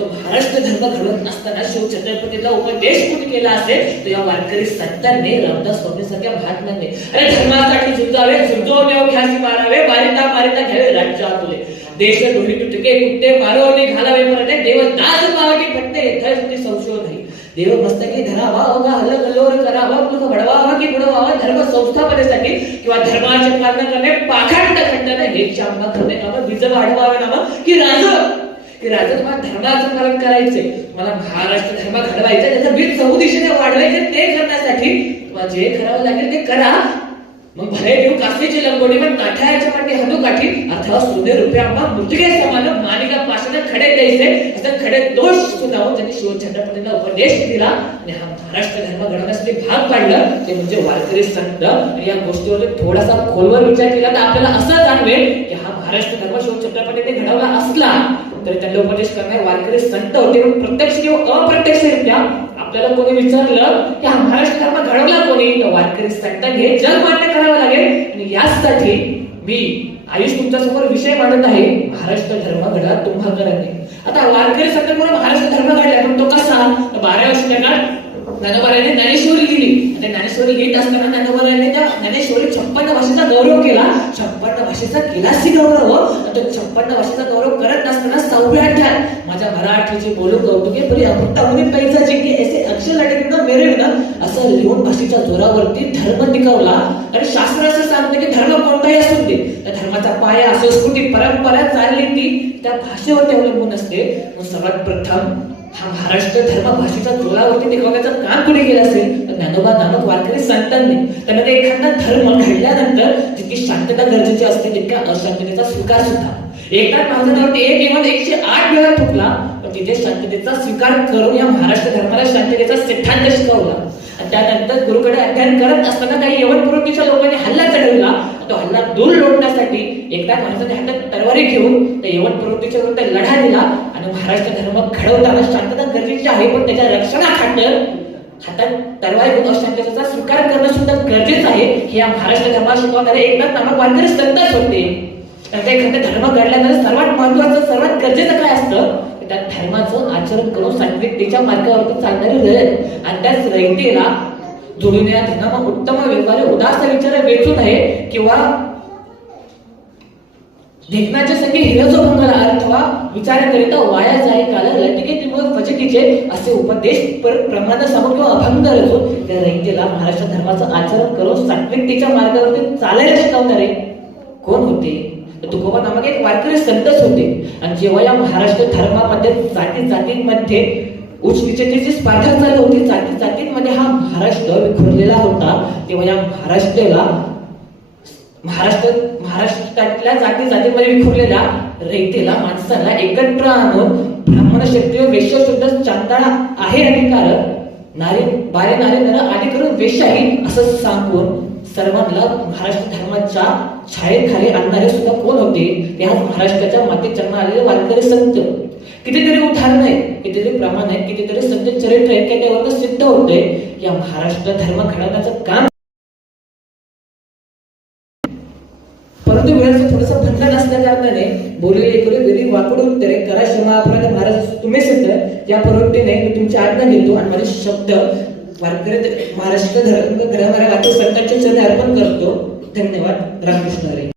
तो महाराष्ट्र धर्म घडवत असताना शिवछत्रपतीला उपदेश कोणी केला असेल तर या वारकरी संतांनी, रामदास स्वामींसारख्या महात्म्यांनी. अरे धर्मासाठी झुंजावे, झुंजवणे ख्यासी मारावे, मारिता मारिता घ्यावे राज्य आतुले, देश दोन्ही तुटके कुत्ते मारवणे घालावे परटे, देव दास पावटी फटते थय संशोध नाही. देव मस्तकी धरावा, अवघा हलकल्लोळ करावा, मुख घडवावा की बुडवावा, धर्म संस्थापनेसाठी किंवा धर्माचे पालन करणे, पाखंड खंडन हे चांबा करणे, नाम बीज वाढवावे नाम की राजा तुम्हाला धर्माचं पालन करायचंय, मला महाराष्ट्र धर्म घडवायचा, त्याचं बीज चहू दिशेने वाढवायचे, ते करण्यासाठी तुम्हाला जे करावं लागेल ते करा. मग भले देऊ कास्तेची लंगोटी पण काठायाच्या पाठी हदू काठी, अथवा सोने रुपये आंबा मृतिके समान मानिका पाशाने खडे द्यायचे, असं खडे दोष सुनावून त्यांनी शिवछत्रपतींना उपदेश दिला आणि हा महाराष्ट्र धर्म घडवण्यासाठी भाग पाडलं, ते म्हणजे वारकरी संत. या गोष्टीवर थोडासा खोलवर विचार केला तर आपल्याला असं जाणवेल की हा महाराष्ट्र धर्म शिवछत्रपतींनी घडवला असला तरी त्यांना उपदेश करणारे वारकरी संत होते. प्रत्यक्ष किंवा अप्रत्यक्षरित्या आपल्याला कोणी विचारलं की हा महाराष्ट्र धर्म घडवला कोणी, तर वारकरी संतांनी हे जग मान्य करावं लागेल. आणि यासाठी मी आयुष तुमच्या समोर विषय मांडत आहे, महाराष्ट्र धर्म घडला तुम्हाकरांनी. आता वारकरी संतांमुळे महाराष्ट्र धर्म घडला, पण तो कसा? 12व्या शतकात ज्ञानोबारायांनी ज्ञानेश्वरी लिहिली. आणि ज्ञानेश्वरी लिहित असताना ज्ञानोबारायांनी त्या ज्ञानेश्वरी 56 भाषेचा गौरव केला. 56 भाषेचा केलासी गौरव. तो 56 भाषेचा गौरव करत असताना 6व्या अध्यायात माझ्या मराठीचे बोलू कौतुके परी अभुक्तावनी पैसा जिंके ऐसे अक्षर लढे मेरे विना असं लिहून भाषेच्या जोरावरती धर्म टिकवला. आणि शास्त्र असं सांगते की धर्म कोणताही असू दे, त्या धर्माचा पाया संस्कृती परंपरा चालली ती त्या भाषेवरती अवलंबून असते. सर्वात प्रथम हा महाराष्ट्र धर्म भाषेच्या जोरावरती टिकवण्याचं काम कुणी केलं असेल तर ज्ञानोबा नामक वारकरी संतांनी. त्यांना ते एखादा धर्म घडल्यानंतर जितकी शांतता गरजेची असते तितक्या अशांततेचा स्वीकार सुद्धा. एकनाथ महाराजांवरती 108 वेळा ठोकला, पण तिथे शांततेचा स्वीकार करून या महाराष्ट्र धर्माला शांततेचा सिद्धांत शिकवला. आणि त्यानंतर गुरुकडे अध्ययन करत असताना काही यवन प्रवृत्तीच्या लोकांनी हल्ला चढवला. तो हल्ला दूर लोटण्यासाठी एकनाथ महाराजांनी हातात तलवारी घेऊन त्या यवन प्रवृत्तीच्या विरुद्ध लढा दिला. आणि महाराष्ट्र धर्म घडवताना शांतता गरजेची आहे, पण त्याच्या रक्षणाखातर हातात तलवार घेऊन अशांततेचा स्वीकार करणं सुद्धा गरजेचं आहे. हे या महाराष्ट्र धर्माला शिकवणारे एकनाथ नामक वारकरी संतच होते. त्याचा एखादा धर्म घडल्यानंतर सर्वात महत्वाचं, सर्वात गरजेचं काय असतं? त्या धर्माचं आचरण करून सात्विकतेच्या मार्गावरती चालणारी रयत, आणि त्याच रयतेला जोडून या धर्मात उत्तम व्यवहार उदास विचार वेचू नये किंवा ढेकणाच्या संगे हिरजो भंगाला अथवा विचाराकरिता वाया जाई काल लटिकेमुळे फजितीचे असे उपदेश प्रमाण समोर किंवा अभंग रचून त्या रयतेला महाराष्ट्र धर्माचं आचरण करून सात्विकतेच्या मार्गावरती चालायला शिकवणारे कोण होते? तुकोबा नामक एक वारकरी संतच होते. आणि जेव्हा या महाराष्ट्र धर्मामध्ये जाती जातींमध्ये उच्च नीचतेची स्पर्धा चालू होती, जाती जातींमध्ये हा महाराष्ट्र विखुरलेला होता, तेव्हा या महाराष्ट्रातल्या जाती जातीमध्ये विखुरलेल्या रयतेला माणसाला एकत्र आणून ब्राह्मण क्षत्रिय वैश्य शुद्ध चांदाळा आहे अधिकार नारी बारे नारी नर आदी करून वेश्याही असं सांगून सर्वांना महाराष्ट्र धर्माच्या छायेखाली आणणारे सुद्धा कोण होते? ते आज महाराष्ट्राच्या मातीत जन्म आलेले वारकरी संत. कितीतरी उदाहरण आहेत, कितीतरी प्रमाण आहेत, कितीतरी संत चरित्र आहेत, त्यावर सिद्ध होते या महाराष्ट्र धर्म घडवण्याचं काम. परंतु वेळेचं थोडंसं बंधन असल्या कारणाने बोलले एकरी वेरी वाकडून उत्तरे करा क्षमा अपराध महाराज तुम्ही सिद्ध या प्रवृत्तीने मी तुमची आज्ञा घेतो आणि माझे शब्द वारकरी महाराष्ट्र धर्म घडवणाऱ्या वारकरी संतांच्या चरणी अर्पण करतो. धन्यवाद. रामकृष्ण हरी.